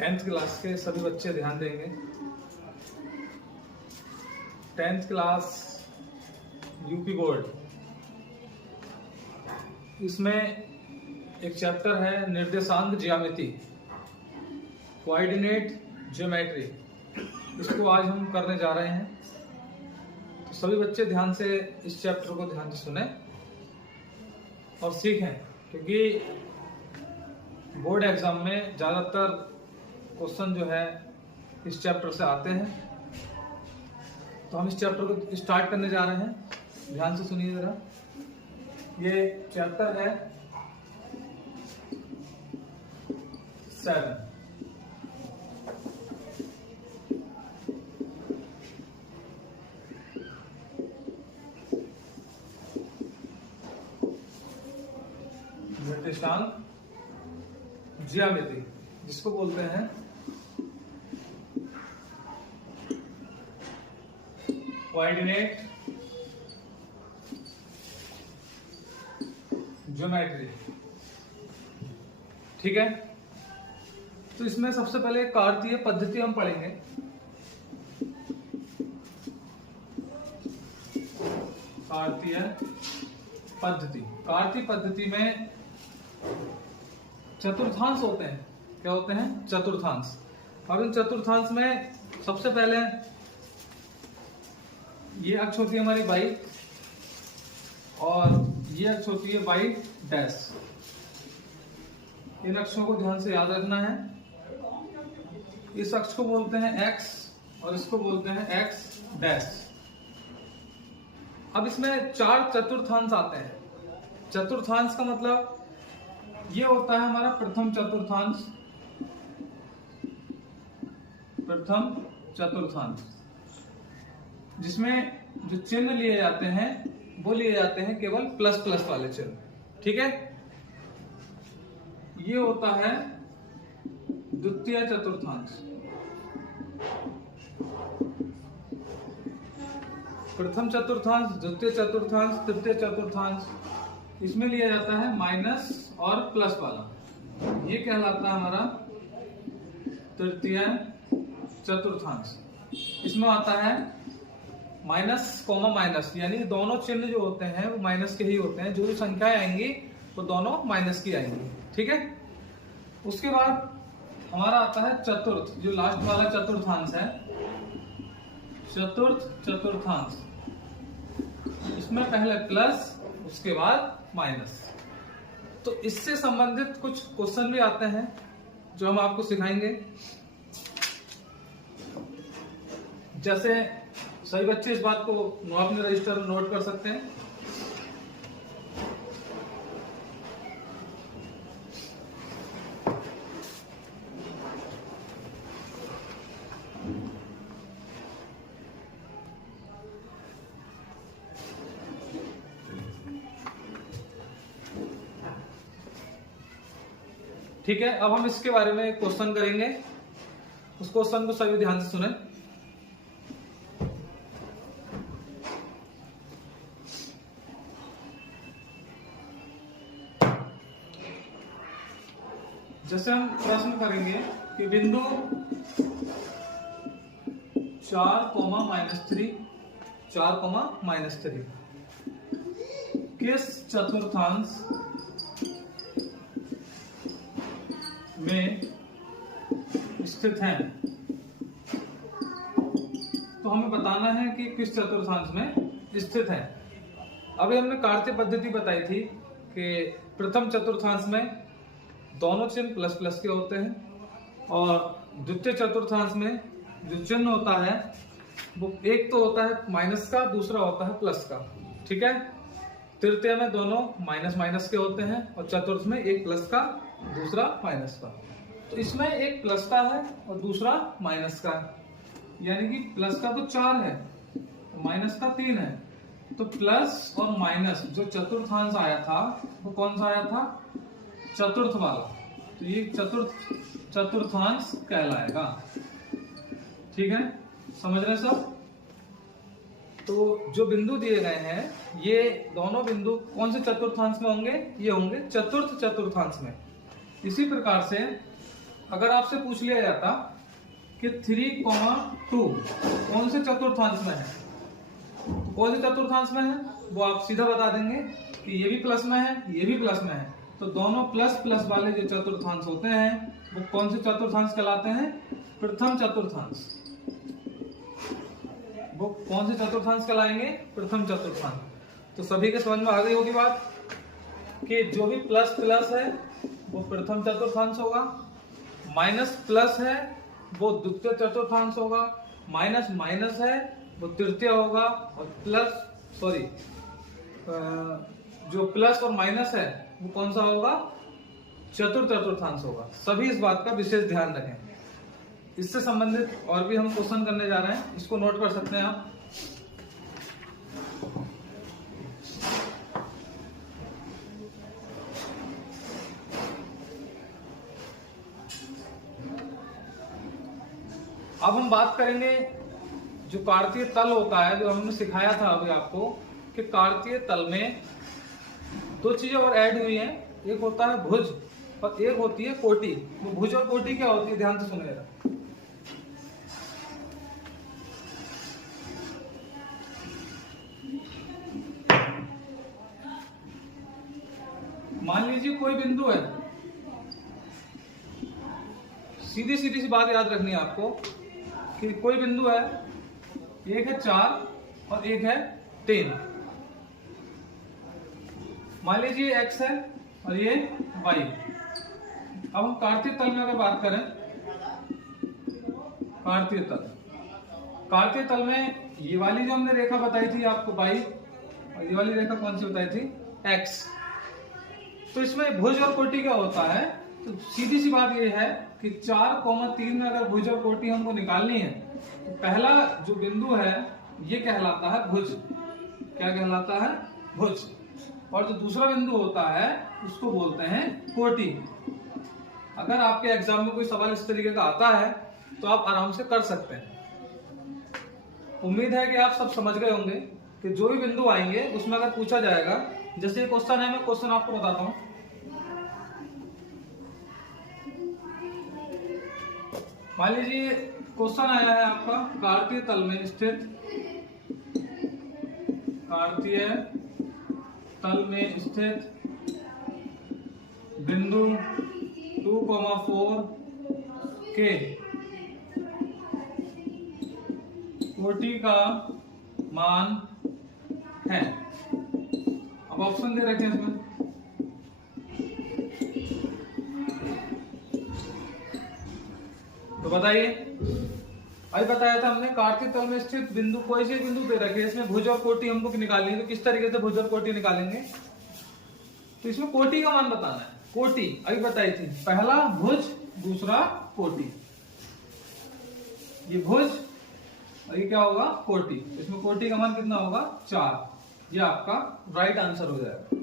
10th class के सभी बच्चे ध्यान देंगे। 10th क्लास यूपी बोर्ड, इसमें एक चैप्टर है निर्देशांक ज्यामिति, कोऑर्डिनेट ज्योमेट्री। इसको आज हम करने जा रहे हैं, तो सभी बच्चे ध्यान से इस चैप्टर को ध्यान से सुने और सीखें, क्योंकि बोर्ड एग्जाम में ज़्यादातर क्वेश्चन जो है इस चैप्टर से आते हैं। तो हम इस चैप्टर को स्टार्ट करने जा रहे हैं, ध्यान से सुनिए जरा। ये चैप्टर है 7। निर्देशांक ज्यामिति, जिसको बोलते हैं कोऑर्डिनेट ज्योमेट्री। ठीक है, तो इसमें सबसे पहले कार्तीय पद्धति हम पढ़ेंगे। कार्तीय पद्धति में चतुर्थांश होते हैं। क्या होते हैं? चतुर्थांश। अब इन चतुर्थांश में सबसे पहले ये अक्ष होती है हमारी वाई, और ये अक्ष होती है वाई डैश। इन अक्षों को ध्यान से याद रखना है। इस अक्ष को बोलते हैं एक्स और इसको बोलते हैं एक्स डैश। अब इसमें 4 चतुर्थांश आते हैं। चतुर्थांश का मतलब ये होता है हमारा प्रथम चतुर्थांश, जिसमें जो चिन्ह लिए जाते हैं वो लिए जाते हैं केवल प्लस प्लस वाले चिन्ह। ठीक है, ये होता है द्वितीय चतुर्थांश। प्रथम चतुर्थांश, द्वितीय चतुर्थांश, तृतीय चतुर्थांश, इसमें लिया जाता है माइनस और प्लस वाला। ये कहलाता है हमारा तृतीय चतुर्थांश। इसमें आता है माइनस कॉमा माइनस, यानी दोनों चिन्ह जो होते हैं वो माइनस के ही होते हैं। जो भी संख्याएं आएंगी वो दोनों माइनस की आएंगी। ठीक है, उसके बाद हमारा आता है चतुर्थ, जो लास्ट वाला चतुर्थांश है, चतुर्थांश। इसमें पहले प्लस, उसके बाद माइनस। तो इससे संबंधित कुछ क्वेश्चन भी आते हैं जो हम आपको सिखाएंगे। जैसे सभी बच्चे इस बात को अपने रजिस्टर में नोट कर सकते हैं। ठीक है, अब हम इसके बारे में क्वेश्चन करेंगे। उस क्वेश्चन को सभी ध्यान से सुने। जैसे हम प्रश्न करेंगे कि बिंदु 4,-3 किस चतुर्थांश में स्थित हैं। तो हमें बताना है कि किस चतुर्थांश में स्थित है। अभी हमने कार्तीय पद्धति बताई थी कि प्रथम चतुर्थांश में दोनों चिन्ह प्लस प्लस के होते हैं, और द्वितीय चतुर्थांश में जो चिन्ह होता है वो एक तो होता है माइनस का, दूसरा होता है प्लस का। ठीक है, तृतीय में दोनों माइनस माइनस के होते हैं, और चतुर्थ में एक प्लस का, दूसरा माइनस का। तो इसमें एक प्लस का है और दूसरा माइनस का है, यानी कि प्लस का तो 4 है, माइनस का 3 है। तो प्लस और माइनस जो चतुर्थांश आया था वो कौन सा आया था? चतुर्थ वाला। तो ये चतुर्थांश कहलाएगा। ठीक है, समझ रहे सब? तो जो बिंदु दिए गए हैं ये दोनों बिंदु कौन से चतुर्थांश में होंगे? ये होंगे चतुर्थ चतुर्थांश में। इसी प्रकार से अगर आपसे पूछ लिया जाता कि 3,2 कौन से चतुर्थांश में है, तो कौन से चतुर्थांश में है वो आप सीधा बता देंगे कि ये भी प्लस में है, ये भी प्लस में है। तो दोनों प्लस प्लस वाले जो चतुर्थांश होते हैं वो कौन से चतुर्थांश कहलाते हैं? प्रथम चतुर्थांश। वो कौन से चतुर्थांश कहलाएंगे? प्रथम चतुर्थांश। तो सभी के समझ में आ गई होगी बात कि जो भी प्लस प्लस है वो प्रथम चतुर्थांश होगा, माइनस प्लस है वो द्वितीय चतुर्थांश होगा, माइनस माइनस है वो तृतीय होगा, और जो प्लस और माइनस है वो कौन सा होगा? चतुर्थ चतुर्थांश होगा। सभी इस बात का विशेष ध्यान रखें। इससे संबंधित और भी हम क्वेश्चन करने जा रहे हैं, इसको नोट कर सकते हैं आप। अब हम बात करेंगे जो कार्तीय तल होता है, जो हमने सिखाया था अभी आपको कि कार्तीय तल में दो चीजें और ऐड हुई हैं। एक होता है भुज और एक होती है कोटि। वो भुज और कोटि क्या होती है, ध्यान से सुनिएगा। मान लीजिए कोई बिंदु है, सीधी सीधी सी बात याद रखनी है आपको कि कोई बिंदु है, एक है 4 और एक है 3। मान लीजिए x है और ये y। अब हम कार्तीय तल में अगर बात करें, कार्तीय तल में ये वाली जो हमने रेखा बताई थी आपको y, और ये वाली रेखा कौन सी बताई थी? x। तो इसमें भुज और कोटि क्या होता है? तो सीधी सी बात ये है कि 4,3 में अगर भुज और कोटि हमको निकालनी है तो पहला जो बिंदु है ये कहलाता है भुज। क्या कहलाता है? भुज। और जो दूसरा बिंदु होता है उसको बोलते हैं कोटि। अगर आपके एग्जाम में कोई सवाल इस तरीके का आता है तो आप आराम से कर सकते हैं। उम्मीद है कि आप सब समझ गए होंगे कि जो भी बिंदु आएंगे उसमें अगर पूछा जाएगा, जैसे क्वेश्चन है, मैं क्वेश्चन आपको बताता हूं। मान लीजिए क्वेश्चन आया है आपका, कार्तीय तल में स्थित, कार्तीय तल में स्थित बिंदु 2,4 के कोटि का मान है। अब ऑप्शन दे रखे हैं इसमें, तो बताइए। अभी बताया था हमने कार्तीय तल में स्थित बिंदु, कोई से बिंदु दे रखे हैं, इसमें भुज और कोटि हमको निकालनी है। तो किस तरीके से भुज और कोटि निकालेंगे? तो इसमें कोटि का मान बताना है। कोटि अभी बताई थी, पहला भुज दूसरा कोटि। ये भुज और ये क्या होगा? कोटि। इसमें कोटि का मान कितना होगा? 4। ये आपका राइट आंसर हो जाएगा।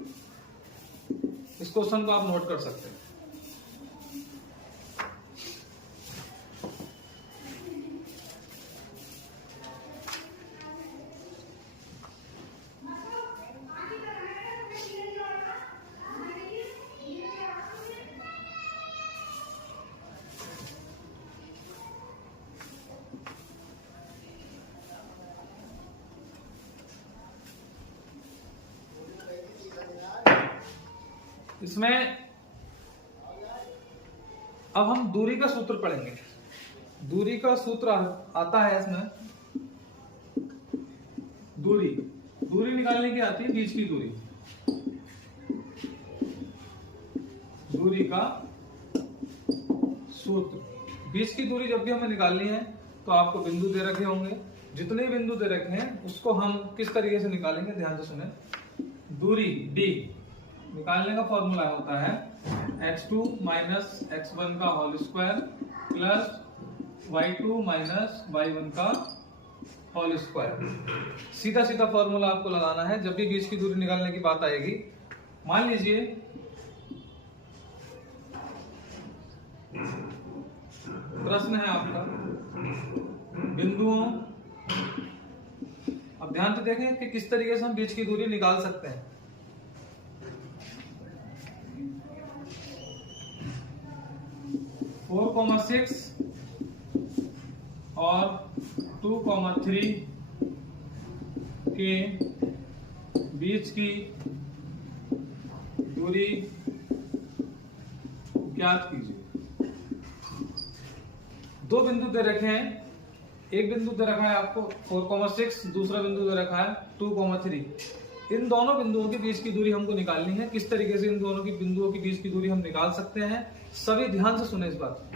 इस क्वेश्चन को आप नोट कर सकते हैं। इसमें अब हम दूरी का सूत्र पढ़ेंगे। दूरी का सूत्र आता है इसमें, दूरी निकालने की आती है, बीच की दूरी। दूरी का सूत्र, बीच की दूरी जब भी हमें निकालनी है तो आपको बिंदु दे रखे होंगे, जितने बिंदु दे रखे हैं उसको हम किस तरीके से निकालेंगे, ध्यान से सुने। दूरी d निकालने का फॉर्मूला होता है x2 माइनस x1 का whole square plus y2 minus y1 का होल स्क्वायर। सीधा सीधा फॉर्मूला आपको लगाना है जब भी बीच की दूरी निकालने की बात आएगी। मान लीजिए प्रश्न है आपका बिंदुओं, अब ध्यान से देखें कि किस तरीके से हम बीच की दूरी निकाल सकते हैं। 4,6 और 2,3 के बीच की दूरी ज्ञात कीजिए। दो बिंदु दे रखे हैं, एक बिंदु दे रखा है आपको 4,6, दूसरा बिंदु दे रखा है 2,3। इन दोनों बिंदुओं के बीच की दूरी हमको निकालनी है। किस तरीके से इन दोनों की बिंदुओं के बीच की दूरी हम निकाल सकते हैं, सभी ध्यान से सुने इस बात।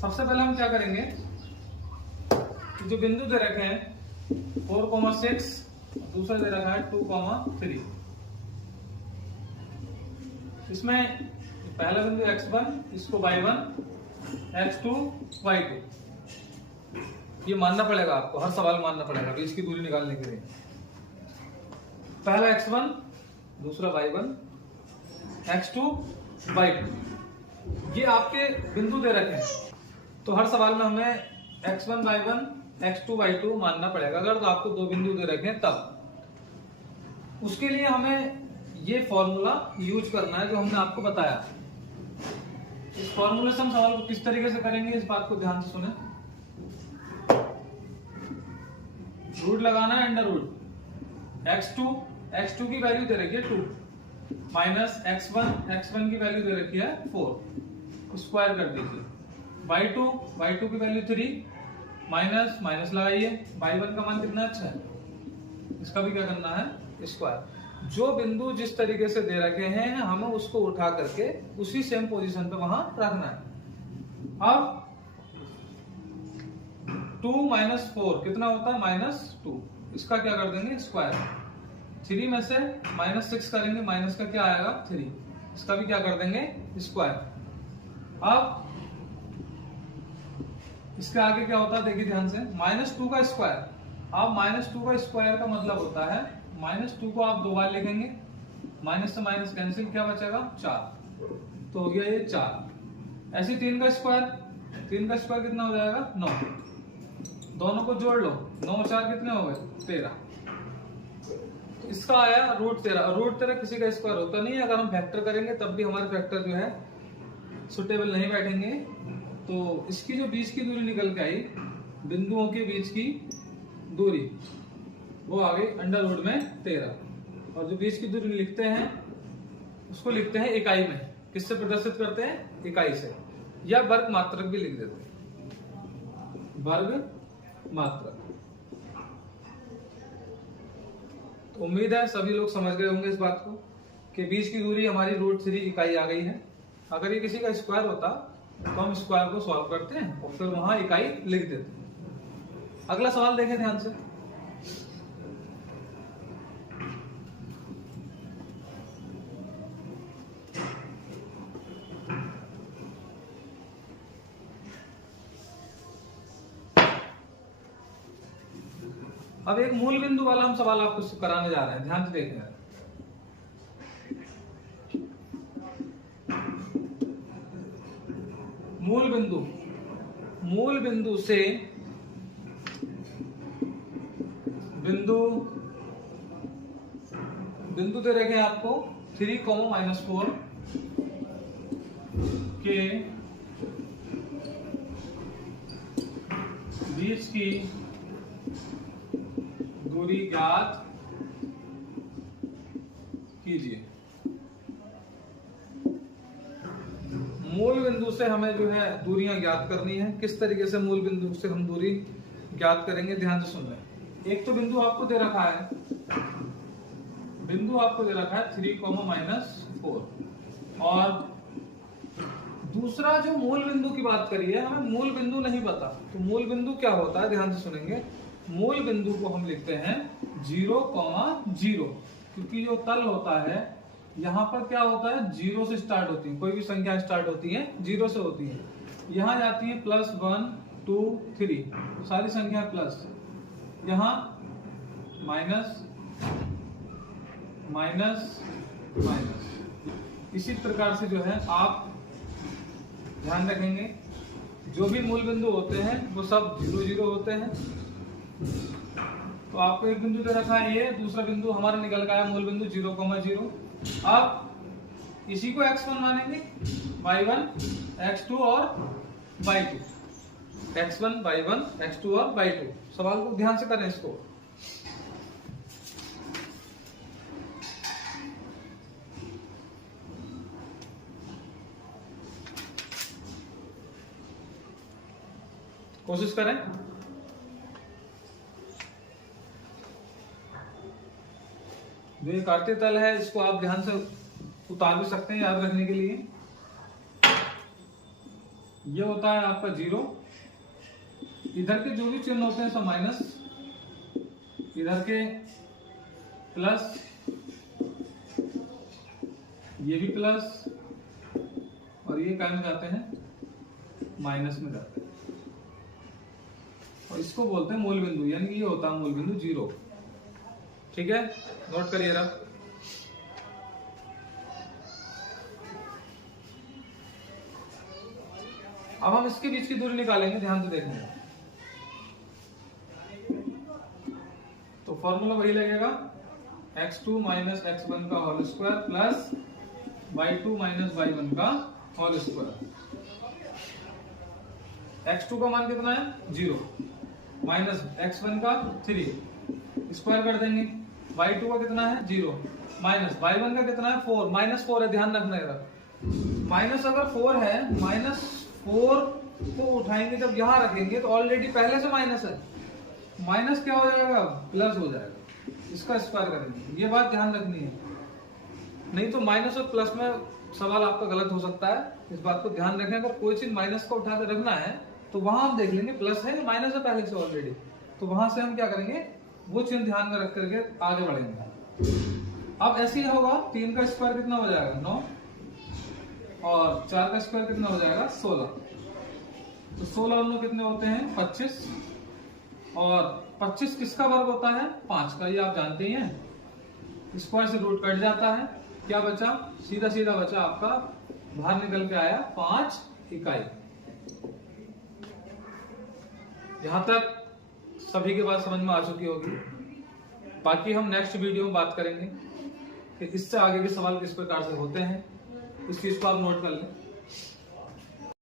सबसे पहले हम क्या करेंगे, जो बिंदु दे रखे हैं 4,6, दूसरा दे रखा है 2,3। इसमें पहला बिंदु x1, इसको y1, x2, y2, ये मानना पड़ेगा आपको, हर सवाल मानना पड़ेगा बीच की दूरी निकालने के लिए। पहला x1, दूसरा y1, x2, y2, ये आपके बिंदु दे रखे हैं, तो हर सवाल में हमें x1, y1, x2, y2 मानना पड़ेगा। अगर तो आपको दो बिंदु दे रखे हैं तब उसके लिए हमें ये फॉर्मूला यूज करना है जो हमने आपको बताया। इस फॉर्मूले से हम सवाल को किस तरीके से करेंगे, इस बात को ध्यान से सुने। रूट लगाना है, अंडर रूट x2 की वैल्यू दे रखी है 2 माइनस x1 की वैल्यू दे रखी है 4, स्क्वायर कर दीजिए। y2 की वैल्यू 3 माइनस लगाइए, y1 का मान कितना अच्छा है, इसका भी क्या करना है, स्क्वायर। जो बिंदु जिस तरीके से दे रखे हैं हमें उसको उठा करके उसी सेम पोजीशन पे वहां रखना है। अब 2 माइनस 4 कितना होता है, -2, इसका क्या कर देंगे, स्क्वायर। 3 में से -6 करेंगे, माइनस का क्या आएगा 3, इसका भी क्या कर देंगे, स्क्वायर। अब इसके आगे क्या होता है, देखिए ध्यान से, -2 का स्क्वायर। अब -2 का स्क्वायर का मतलब होता है -2 को आप 2 बार लिखेंगे, माइनस से माइनस कैंसिल, क्या बचेगा 4, तो हो गया ये 4। ऐसे 3 का स्क्वायर कितना हो जाएगा, 9। दोनों को जोड़ लो, 9 और 4 कितने हो गए, 13। तो इसका आया √13। √13 किसी का स्क्वायर होता नहीं है। अगर हम फैक्टर करेंगे तब भी हमारे फैक्टर जो है सुटेबल नहीं बैठेंगे। तो इसकी जो बीच की दूरी निकल के आई, बिंदुओं के बीच की दूरी, वो आ गई √13 में। और जो बीच की दूरी लिखते हैं उसको लिखते हैं इकाई में। किससे प्रदर्शित करते हैं, इकाई से, या वर्ग मात्रक भी लिख देते हैं, वर्ग मात्रक। तो उम्मीद है सभी लोग समझ गए होंगे इस बात को कि बीच की दूरी हमारी √3 इकाई आ गई है। अगर ये किसी का स्क्वायर होता तो हम स्क्वायर को सॉल्व करते हैं और फिर वहां इकाई लिख देते हैं। अगला सवाल देखें ध्यान से। अब एक मूल बिंदु वाला हम सवाल आपको कराने जा रहे हैं, ध्यान से देखना है। मूल बिंदु से बिंदु दे रखे हैं आपको 3, -4 के बीच की दूरी ज्ञात कीजिए। मूल बिंदु से हमें जो है दूरियां ज्ञात करनी है। किस तरीके से मूल बिंदु से हम दूरी ज्ञात करेंगे, ध्यान से सुन लें। एक तो बिंदु आपको दे रखा है 3, -4, और दूसरा जो मूल बिंदु की बात करी है, हमें मूल बिंदु नहीं पता। तो मूल बिंदु क्या होता है, ध्यान से सुनेंगे। मूल बिंदु को हम लिखते हैं 0,0, क्योंकि जो तल होता है यहाँ पर क्या होता है, 0 से स्टार्ट होती है। कोई भी संख्या स्टार्ट होती है 0 से होती है। यहाँ जाती है +1, 2, 3, सारी संख्या प्लस, यहाँ माइनस माइनस माइनस। इसी प्रकार से जो है आप ध्यान रखेंगे, जो भी मूल बिंदु होते हैं वो सब 0 0 होते हैं। तो आपको एक बिंदु दे रखा है ये, दूसरा बिंदु हमारा निकल का है मूल बिंदु 0, 0। अब इसी को x1 मानेंगे, y1 x2 और y2, x1 y1 x2 और y2। सवाल को ध्यान से करें इसको। कोशिश करें। जो ये काटे तल है इसको आप ध्यान से उतार भी सकते हैं याद रखने के लिए। ये होता है आपका 0, इधर के जो भी चिन्ह होते हैं सब माइनस, इधर के प्लस, ये भी प्लस, और ये क्या में जाते हैं, माइनस में जाते हैं। और इसको बोलते हैं मूल बिंदु, यानी कि ये होता है मूल बिंदु 0। ठीक है, नोट करिए रहा। अब हम इसके बीच की दूरी निकालेंगे, ध्यान से देखना। तो फॉर्मूला वही लगेगा, x2 माइनस x1 का whole square plus y2 minus y1 का होल स्क्वायर। x2 का मान कितना है 0, माइनस x1 का 3, स्क्वायर कर देंगे। y2 का कितना है 0, माइनस y1 का कितना है 4, माइनस 4 है, ध्यान रखना है। माइनस अगर 4 है, माइनस 4 को उठाएंगे जब यहां रखेंगे तो ऑलरेडी पहले से माइनस है, माइनस क्या हो जाएगा, प्लस हो जाएगा। इसका स्क्वायर करेंगे, ये बात ध्यान रखनी है, नहीं तो माइनस और प्लस में सवाल आपका गलत हो सकता है। इस बात को ध्यान रखें, अगर कोई चीज माइनस का उठा कर रखना है तो वहां हम देख लेंगे प्लस है या माइनस है पहले से ऑलरेडी, तो वहां से हम क्या करेंगे, वो चिन्ह ध्यान में रख करके आगे बढ़ेंगे। अब ऐसे ही होगा, 3 का स्क्वायर कितना हो जाएगा 9, और 4 का स्क्वायर कितना हो जाएगा 16। तो 16 और 9 कितने होते हैं 25, और 25 किसका वर्ग होता है 5 का, ये आप जानते ही हैं। स्क्वायर से रूट कट जाता है, क्या बचा, सीधा सीधा बचा आपका, बाहर निकल के आया 5 इकाई। यहां तक सभी के बात समझ में आ चुकी होगी। बाकी हम नेक्स्ट वीडियो में बात करेंगे कि इससे आगे के सवाल किस प्रकार से होते हैं, इस चीज को आप नोट कर लें।